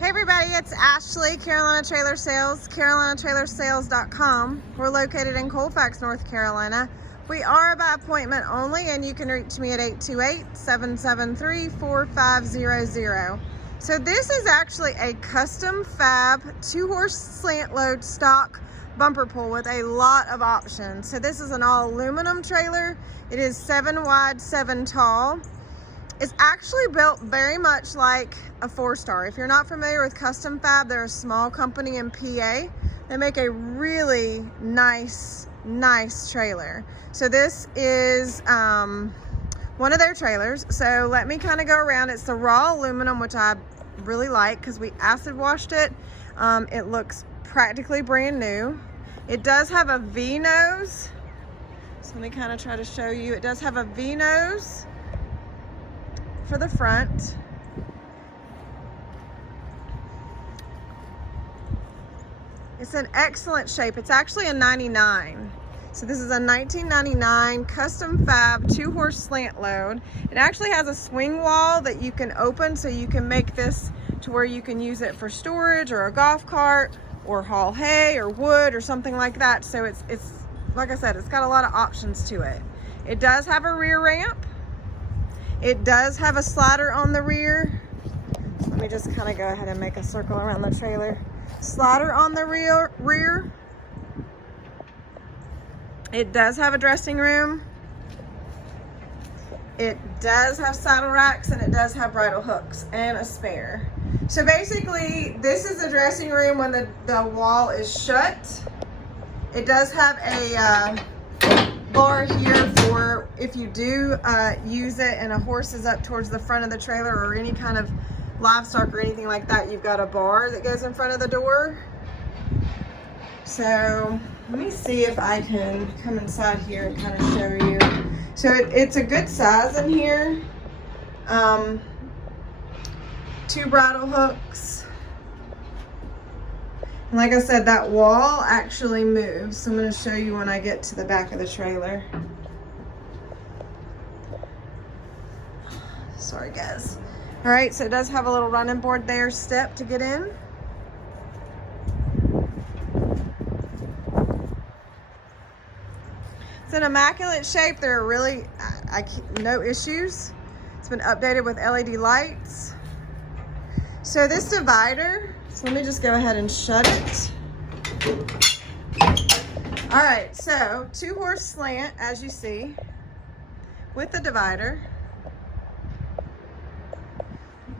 Hey everybody, it's Ashley, Carolina Trailer Sales, carolinatrailersales.com. We're located in Colfax, North Carolina. We are by appointment only, and you can reach me at 828-773-4500. So this is actually a Custom Fab 2-horse slant load stock bumper pull with a lot of options. So this is an all aluminum trailer. It is 7 wide, 7 tall. It's actually built very much like a 4-star. If you're not familiar with Custom Fab, they're a small company in PA. They make a really nice trailer. So this is one of their trailers. So let me kind of go around. It's the raw aluminum, which I really like because we acid washed it. It looks practically brand new. It does have a V-nose. So let me kind of try to show you. It does have a V-nose for the front. It's an excellent shape. It's actually a 99. So this is a 1999 Custom Fab 2-horse slant load. It actually has a swing wall that you can open, so you can make this to where you can use it for storage or a golf cart or haul hay or wood or something like that. So it's like I said, it's got a lot of options to it. It does have a rear ramp. It does have a slider on the rear. Let me just kind of go ahead and make a circle around the trailer. Slider on the rear. It does have a dressing room. It does have saddle racks, and it does have bridle hooks and a spare. So basically, this is the dressing room when the wall is shut. It does have a bar here for if you do use it and a horse is up towards the front of the trailer or any kind of livestock or anything like that, you've got a bar that goes in front of the door. So let me see if I can come inside here and kind of show you. So it's a good size in here. 2 bridle hooks. And like I said, that wall actually moves. So I'm going to show you when I get to the back of the trailer. Sorry guys. All right, so it does have a little running board there, step to get in. It's an immaculate shape. There are really no issues. It's been updated with LED lights. So this divider, so let me just go ahead and shut it. All right, so 2-horse slant, as you see, with the divider.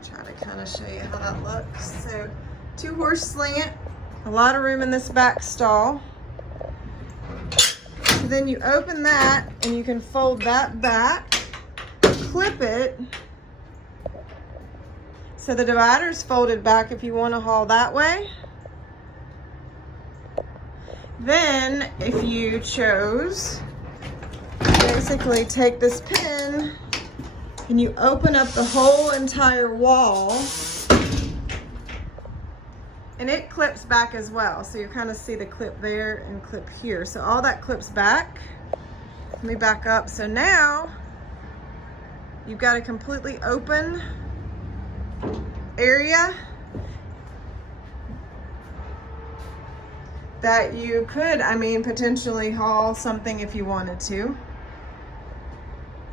Try to kind of show you how that looks. So 2-horse slant, a lot of room in this back stall. So then you open that and you can fold that back, clip it. So the divider's folded back if you want to haul that way. Then if you chose, basically take this pin and you open up the whole entire wall, and it clips back as well. So you kind of see the clip there and clip here. So all that clips back. Let me back up. So now you've got a completely open area that you could, potentially haul something if you wanted to.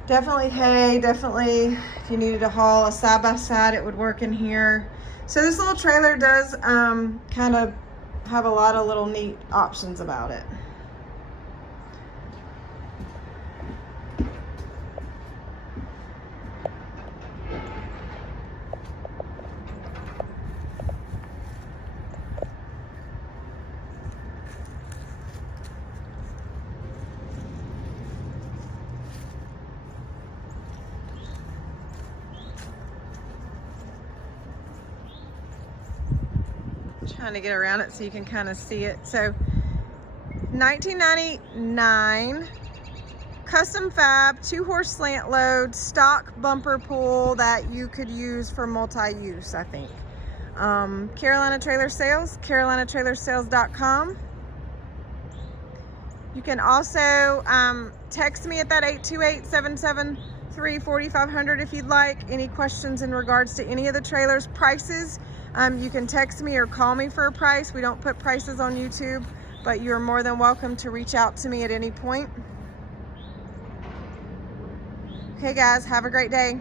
Definitely hay, definitely if you needed to haul a side-by-side, it would work in here. So this little trailer does kind of have a lot of little neat options about it. Trying to get around it so you can kind of see it. So 1999 Custom Fab 2-horse slant load stock bumper pull that you could use for multi-use, I think. Carolina Trailer Sales, carolinatrailersales.com. You can also text me at that 828-773-4500 if you'd like. Any questions in regards to any of the trailers, prices. You can text me or call me for a price. We don't put prices on YouTube, but you're more than welcome to reach out to me at any point. Okay guys, have a great day.